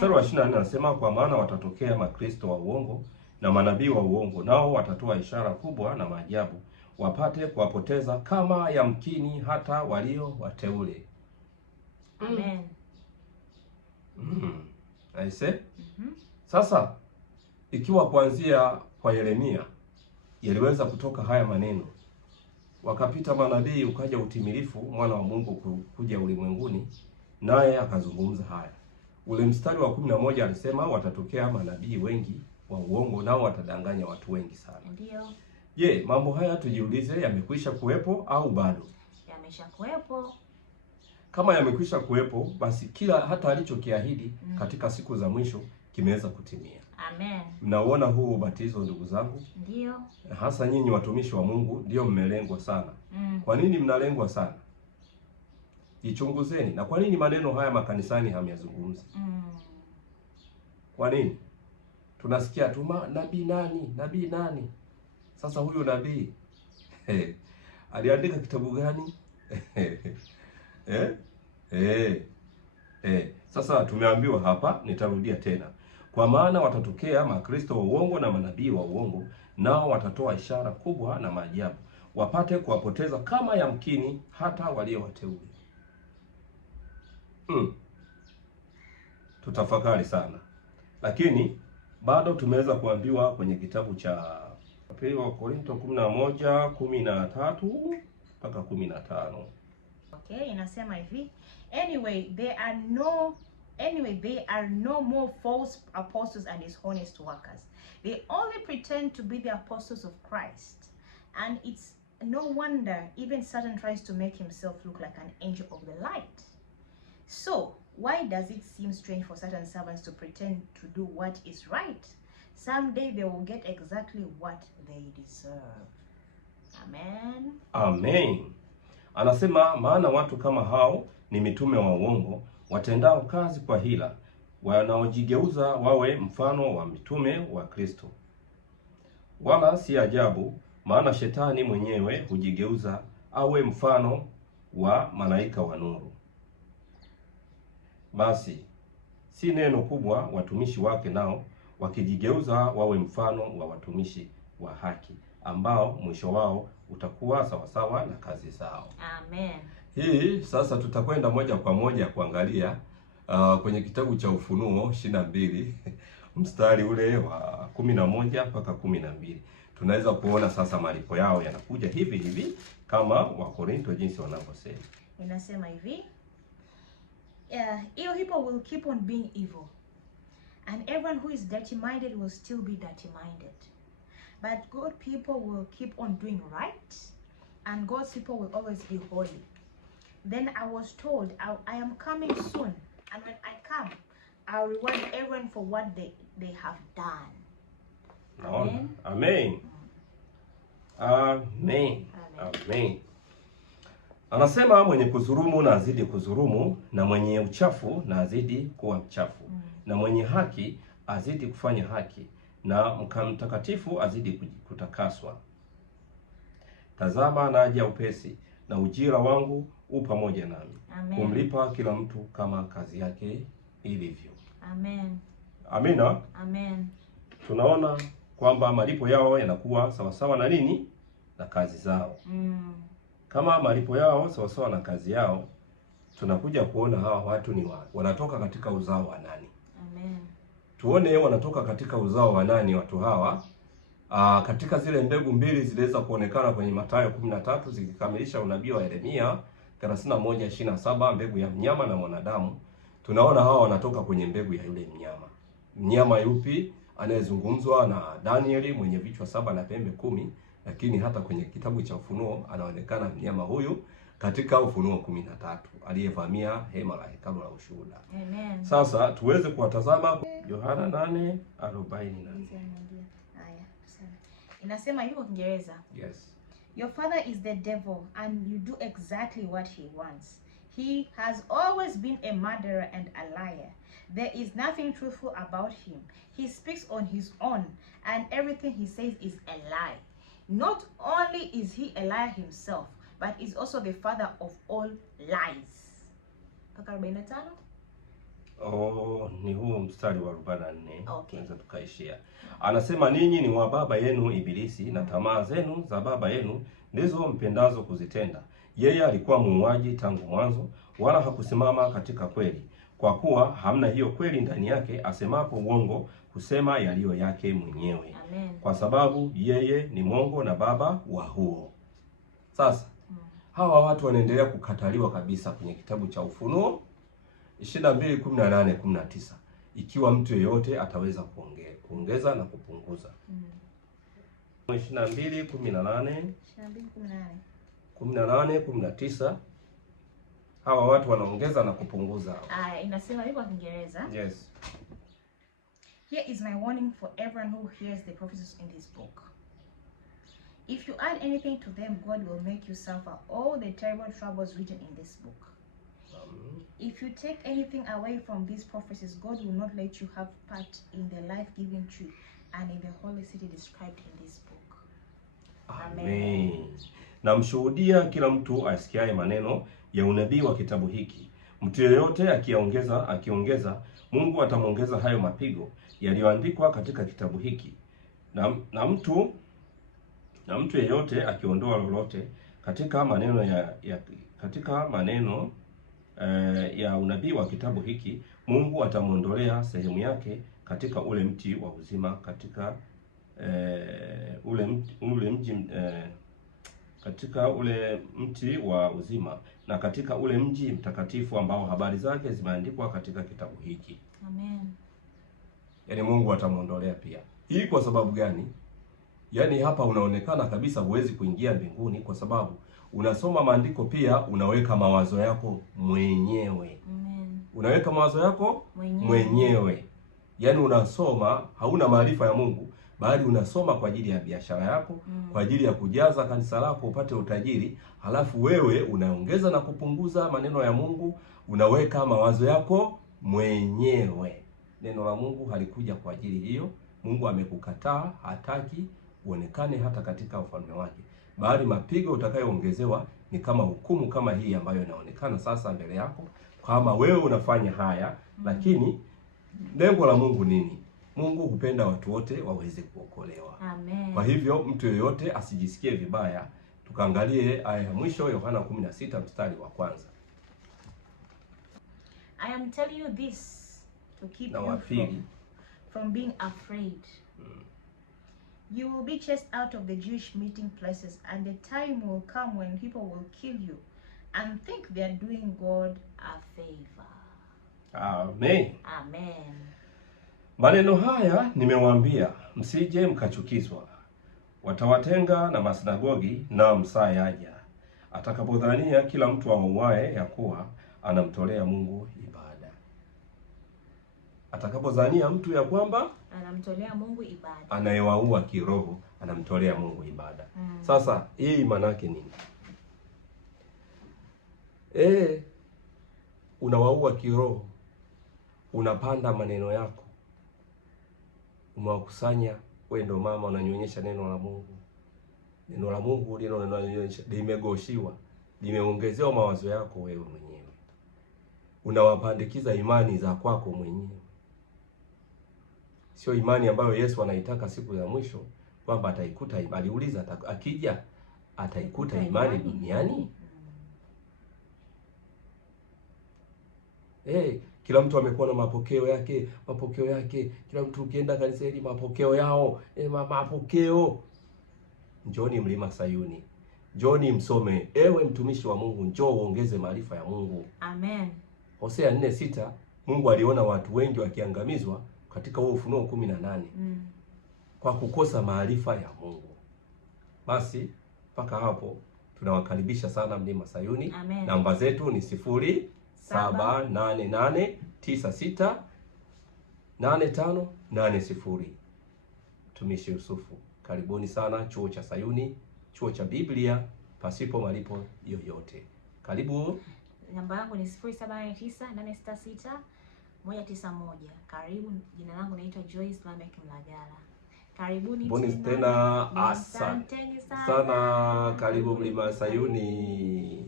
Mstari wa 24 anasema, kwa maana watatokea makristo wa uongo na manabii wa uongo, nao watatoa ishara kubwa na maajabu, wapate kuwapoteza kama yamkini hata walio wateule. Amen. Aise. Sasa ikiwa kuanzia kwa Yeremia yaliweza kutoka haya maneno, wakapita manabii, ukaja utimilifu, mwana wa Mungu kuja ulimwenguni, naye akazungumza haya. Ule mstari wa 11 alisema watatokea manabii wengi wa uongo, nao watadanganya watu wengi sana. Ndio. Je, mambo haya tujiulize, yamekwisha kuwepo au bado? Yamesha kuwepo. Kama yamekwisha kuwepo, basi kila hata alichokiahidi katika siku za mwisho kimeweza kutimia. Amen. Mnaona huu ubatizo, ndugu zangu? Ndio. Hasa nyinyi watumishi wa Mungu ndio mmelengwa sana. Kwa nini mnalengwa sana? Jichunguzeni. Na kwa nini maneno haya makanisani hamyazungumzi? Kwa nini? Tunasikia tu nabii nani, nabii nani. Sasa huyu nabii aliandika kitabu gani? Sasa tumeambiwa hapa, nitarudia tena. Kwa maana watatokea makristo wa uongo na manabii wa uongo, nao watatoa ishara kubwa na maajabu, wapate kuwapoteza kama yamkini hata walio wateule. Tutafakari sana. Lakini bado tumeweza kuambiwa kwenye kitabu cha pili wa Korinto 11:13 mpaka 15. Okay, inasema hivi. Anyway, there are no more false apostles and dishonest workers. They only pretend to be the apostles of Christ. And it's no wonder even Satan tries to make himself look like an angel of the light. So, why does it seem strange for Satan's servants to pretend to do what is right? Someday they will get exactly what they deserve. Amen. Amen. Anasema, maana watu kama hao ni mitume wa uongo, watendao kazi kwa hila, wanaojigeuza wawe mfano wa mitume wa Kristo. Wala si ajabu, maana shetani mwenyewe hujigeuza awe mfano wa malaika wa nuru. Basi si neno kubwa watumishi wake nao wakijigeuza wawe mfano wa watumishi wa haki, ambao mwisho wao utakuwa sawasawa na kazi zao. Amen. Hii sasa tutakwenda moja kwa moja kuangalia kwenye kitabu cha Ufunuo 22 mstari ule wa 11 mpaka 12. Tunaweza kuona sasa malipo yao yanakuja hivi hivi kama Wakorinto jinsi wanavyosema. Inasema hivi, evil people will keep on being evil, and everyone who is dirty-minded will still be dirty-minded. But good people will keep on doing right, and God's people will always be holy. Then I was told, I am coming soon, and when I come, I'll reward everyone for what they have done. Amen. Amen. Amen. Amen. Anasema, mwenye kudhulumu na azidi kudhulumu, na mwenye uchafu na azidi kuwa mchafu, na mwenye haki azidi kufanya haki, na mtakatifu azidi kutakaswa. Tazama naja upesi, na ujira wangu u pamoja nami, kumlipa kila mtu kama kazi yake ilivyo. Amen. Amina. Amen. Tunaona kwamba malipo yao yanakuwa sawasawa na nini? Na kazi zao. Kama malipo yao sawasawa na kazi yao, tunakuja kuona hawa watu ni wanatoka katika uzao wa nani? Amen. Tuone wanatoka katika uzao wa nani watu hawa. Katika zile mbegu mbili ziliweza kuonekana kwenye Mathayo 13 zikikamilisha unabii wa Yeremia 31:27, mbegu ya mnyama na mwanadamu. Tunaona hawa wanatoka kwenye mbegu ya yule mnyama. Mnyama yupi anayezungumzwa na Danieli mwenye vichwa 7 na pembe 10, lakini hata kwenye kitabu cha Ufunuo anaonekana mnyama huyu katika Ufunuo 13 aliyevamia hema la hekalu la ushuhuda. Amen. Sasa tuweze kuwatazama Yohana 8:40. Inasema hivyo Kiingereza. Yes. Your father is the devil and you do exactly what he wants. He has always been a murderer and a liar. There is nothing truthful about him. He speaks on his own and everything he says is a lie. Not only is he a liar himself, but is also the father of all lies. Mpaka 45? Ni huu mstari wa 44. Okay. Tunaweza tukaishia. Anasema ninyi ni wa baba yenu Ibilisi, na tamaa zenu za baba yenu ndizo mpendazo kuzitenda. Yeye alikuwa muuaji tangu mwanzo, wala hakusimama katika kweli, kwa kuwa hamna hiyo kweli ndani yake. Asemapo uongo, husema yaliyo yake mwenyewe. Amen. Kwa sababu yeye ni mwongo na baba wa huo. Sasa hawa watu wanaendelea kukataliwa kabisa kwenye kitabu cha Ufunuo 22:18-19, ikiwa mtu yeyote ataweza kuongeza na kupunguza. 22:18-19, hawa watu wanaongeza na kupunguza. Inasema hivyo kwa Kiingereza. Yes. Here is my warning for everyone who hears the prophecies in this book. If you add anything to them, God will make you suffer all the terrible troubles written in this book. If you take anything away from these prophecies, God will not let you have part in the life-giving tree and in the holy city described in this book. Amen. Namshuhudia kila mtu asikiaye maneno ya unabii wa kitabu hiki. Mtu yeyote akiongeza, Mungu atamwongeza hayo mapigo yaliyoandikwa katika kitabu hiki. Na mtu yeyote akiondoa lolote katika maneno ya unabii wa kitabu hiki, Mungu atamwondolea sehemu yake katika ule mti wa uzima, katika ule mti wa uzima, na katika ule mji mtakatifu ambao habari zake zimeandikwa katika kitabu hiki. Amen. Yaani Mungu atamwondolea pia. Hii kwa sababu gani? Yaani hapa unaonekana kabisa huwezi kuingia mbinguni, kwa sababu unasoma maandiko, pia unaweka mawazo yako mwenyewe. Amen. Unaweka mawazo yako mwenyewe. Yaani unasoma, hauna maarifa ya Mungu, bali unasoma kwa ajili ya biashara yako, kwa ajili ya kujaza kanisa lako upate utajiri, halafu wewe unaongeza na kupunguza maneno ya Mungu, unaweka mawazo yako mwenyewe. Neno la Mungu halikuja kwa ajili hiyo. Mungu amekukataa, hataki uonekane hata katika ufalme wake, bali mapigo utakayoongezewa ni kama hukumu kama hii ambayo inaonekana sasa mbele yako, kama wewe unafanya haya. Lakini lengo la Mungu nini? Mungu hupenda watu wote waweze kuokolewa. Amen. Kwa hivyo mtu yeyote asijisikie vibaya. Tukaangalie aya ya mwisho, Yohana 16 mstari wa kwanza. I am telling you this to keep you from being afraid. You will be chased out of the Jewish meeting places, and the time will come when people will kill you and think they are doing God a favor. Amen. Amen. Maneno haya nimewaambia msije mkachukizwa. Watawatenga na masinagogi, na msaa yaja atakapodhania kila mtu auaye ya kuwa anamtolea Mungu ibada. Atakapodhania mtu ya kwamba anamtolea Mungu ibada, anayewaua kiroho anamtolea Mungu ibada. Sasa hii manake nini? Unawaua kiroho, unapanda maneno yako, umewakusanya. Wewe ndo mama unanyonyesha neno la Mungu. Neno la Mungu lilo unanyonyesha limegoshiwa, limeongezewa mawazo yako wewe mwenyewe. Unawapandikiza imani za kwako mwenyewe, sio imani ambayo Yesu anaitaka siku ya mwisho, kwamba ataikuta. Aliuliza akija ataikuta imani duniani? Kila mtu amekuwa na mapokeo yake. Kila mtu ukienda kanisani mapokeo yao, mapokeo. Njoni mlima Sayuni, njoni msome. Ewe mtumishi wa Mungu, njoo uongeze maarifa ya Mungu. Amen. Hosea 4:6, Mungu aliona watu wengi wakiangamizwa katika huo Ufunuo 18 kwa kukosa maarifa ya Mungu. Basi mpaka hapo tunawakaribisha sana mlima Sayuni. Amen. Namba zetu ni 0788968580. Mtumishi Yusufu, karibuni sana chuo cha Sayuni, chuo cha Biblia pasipo malipo yoyote. Karibu. Namba yangu ni 0789866191. Karibu. Jina langu naitwa Joyce Lamek Mlagala. Karibuni tena. Asante sana. Karibu mlima Sayuni.